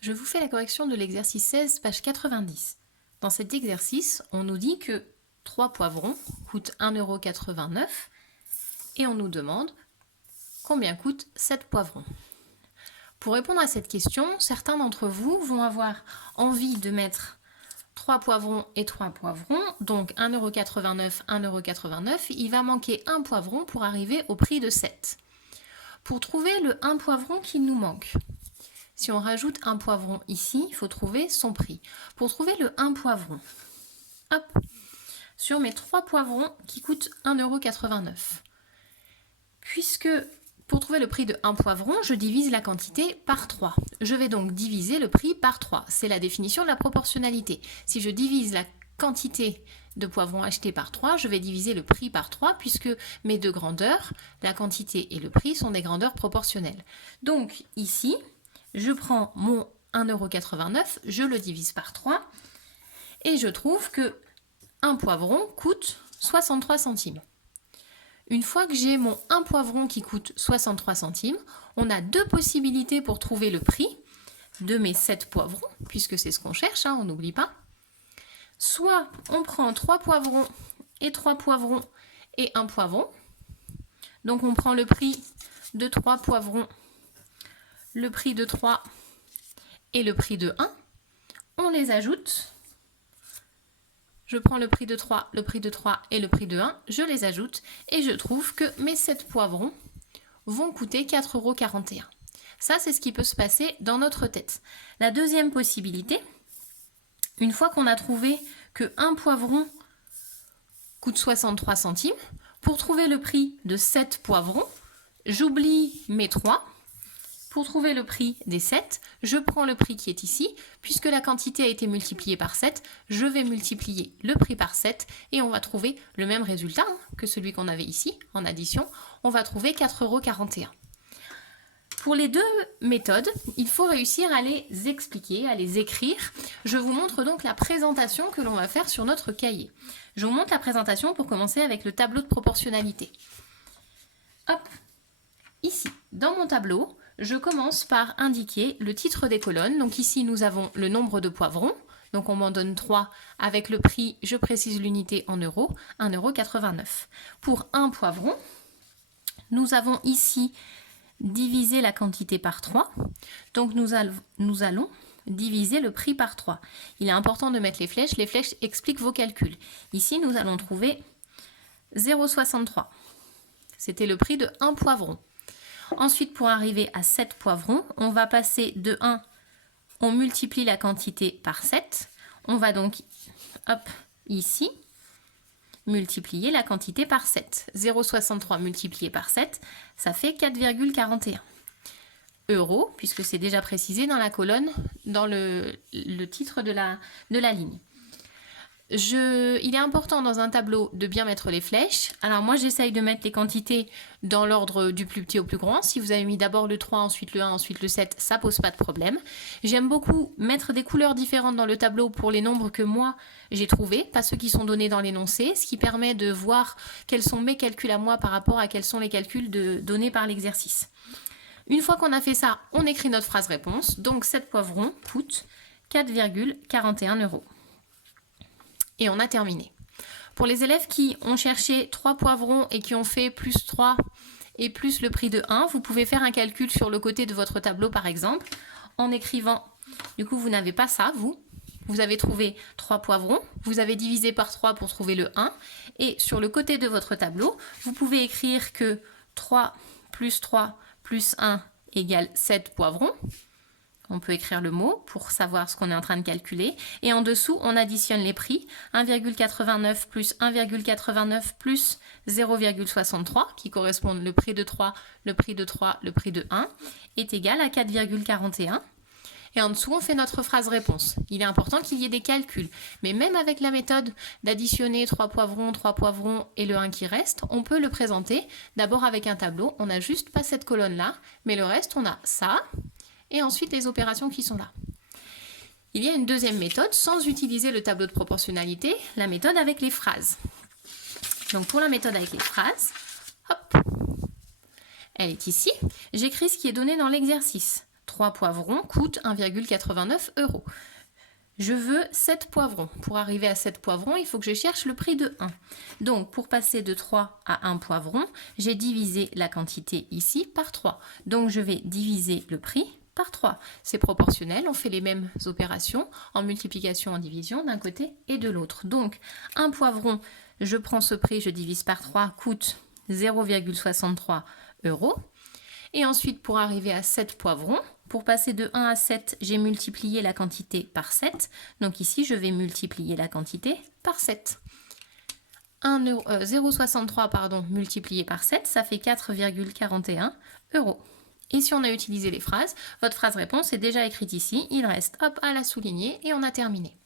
Je vous fais la correction de l'exercice 16, page 90. Dans cet exercice, on nous dit que 3 poivrons coûtent 1,89 € et on nous demande combien coûte 7 poivrons. Pour répondre à cette question, certains d'entre vous vont avoir envie de mettre 3 poivrons et 3 poivrons, donc 1,89 €, 1,89 €. Il va manquer un poivron pour arriver au prix de 7. Pour trouver le 1 poivron qui nous manque, si on rajoute un poivron ici, il faut trouver son prix. Pour trouver le 1 poivron, hop, sur mes 3 poivrons qui coûtent 1,89 €, puisque pour trouver le prix de 1 poivron, je divise la quantité par 3. Je vais donc diviser le prix par 3. C'est la définition de la proportionnalité. Si je divise la quantité de poivrons achetés par 3, je vais diviser le prix par 3 puisque mes deux grandeurs, la quantité et le prix, sont des grandeurs proportionnelles. Donc ici, je prends mon 1,89 €, je le divise par 3 et je trouve que un poivron coûte 63 centimes. Une fois que j'ai mon 1 poivron qui coûte 63 centimes, on a deux possibilités pour trouver le prix de mes 7 poivrons, puisque c'est ce qu'on cherche, on n'oublie pas. Soit on prend 3 poivrons et 3 poivrons et 1 poivron. Donc on prend le prix de 3 poivrons, le prix de 3 et le prix de 1. On les ajoute. Je prends le prix de 3, le prix de 3 et le prix de 1, je les ajoute et je trouve que mes 7 poivrons vont coûter 4,41 €. Ça, c'est ce qui peut se passer dans notre tête. La deuxième possibilité, une fois qu'on a trouvé que 1 poivron coûte 63 centimes, pour trouver le prix de 7 poivrons, j'oublie mes 3. Pour trouver le prix des 7, je prends le prix qui est ici. Puisque la quantité a été multipliée par 7, je vais multiplier le prix par 7 et on va trouver le même résultat que celui qu'on avait ici en addition. On va trouver 4,41 €. Pour les deux méthodes, il faut réussir à les expliquer, à les écrire. Je vous montre donc la présentation que l'on va faire sur notre cahier. Je vous montre la présentation pour commencer avec le tableau de proportionnalité. Hop, ici, dans mon tableau, je commence par indiquer le titre des colonnes. Donc ici, nous avons le nombre de poivrons. Donc on m'en donne 3 avec le prix, je précise l'unité en euros, 1,89 €. Pour un poivron, nous avons ici divisé la quantité par 3. Donc nous allons diviser le prix par 3. Il est important de mettre les flèches. Les flèches expliquent vos calculs. Ici, nous allons trouver 0,63. C'était le prix de 1 poivron. Ensuite, pour arriver à 7 poivrons, on va passer de 1, on multiplie la quantité par 7. On va donc, hop, ici, multiplier la quantité par 7. 0,63 multiplié par 7, ça fait 4,41 €, puisque c'est déjà précisé dans la colonne, dans le titre de la ligne. Il est important dans un tableau de bien mettre les flèches. Alors moi j'essaye de mettre les quantités dans l'ordre du plus petit au plus grand. Si vous avez mis d'abord le 3, ensuite le 1, ensuite le 7, ça pose pas de problème. J'aime beaucoup mettre des couleurs différentes dans le tableau pour les nombres que moi j'ai trouvés, pas ceux qui sont donnés dans l'énoncé, ce qui permet de voir quels sont mes calculs à moi par rapport à quels sont les calculs donnés par l'exercice. Une fois qu'on a fait ça, on écrit notre phrase réponse. Donc 7 poivrons coûtent 4,41 €. Et on a terminé. Pour les élèves qui ont cherché 3 poivrons et qui ont fait plus 3 et plus le prix de 1, vous pouvez faire un calcul sur le côté de votre tableau par exemple, en écrivant, du coup vous n'avez pas ça, vous avez trouvé 3 poivrons, vous avez divisé par 3 pour trouver le 1, et sur le côté de votre tableau, vous pouvez écrire que 3 plus 1 égale 7 poivrons. On peut écrire le mot pour savoir ce qu'on est en train de calculer. Et en dessous, on additionne les prix. 1,89 plus 1,89 plus 0,63, qui correspondent le prix de 3, le prix de 3, le prix de 1, est égal à 4,41. Et en dessous, on fait notre phrase réponse. Il est important qu'il y ait des calculs. Mais même avec la méthode d'additionner 3 poivrons et le 1 qui reste, on peut le présenter d'abord avec un tableau. On n'a juste pas cette colonne-là, mais le reste, on a ça. Et ensuite les opérations qui sont là. Il y a une deuxième méthode sans utiliser le tableau de proportionnalité, la méthode avec les phrases. Donc pour la méthode avec les phrases, hop, elle est ici. J'écris ce qui est donné dans l'exercice. 3 poivrons coûtent 1,89 €. Je veux 7 poivrons. Pour arriver à 7 poivrons, il faut que je cherche le prix de 1. Donc, pour passer de 3 à 1 poivron, j'ai divisé la quantité ici par 3. Donc, je vais diviser le prix par 3. C'est proportionnel, on fait les mêmes opérations en multiplication, en division d'un côté et de l'autre. Donc, un poivron, je prends ce prix, je divise par 3, coûte 0,63 €. Et ensuite, pour arriver à 7 poivrons, pour passer de 1 à 7, j'ai multiplié la quantité par 7. Donc ici, je vais multiplier la quantité par 7. 0,63 multiplié par 7, ça fait 4,41 €. Et si on a utilisé les phrases, votre phrase réponse est déjà écrite ici. Il reste hop à la souligner et on a terminé.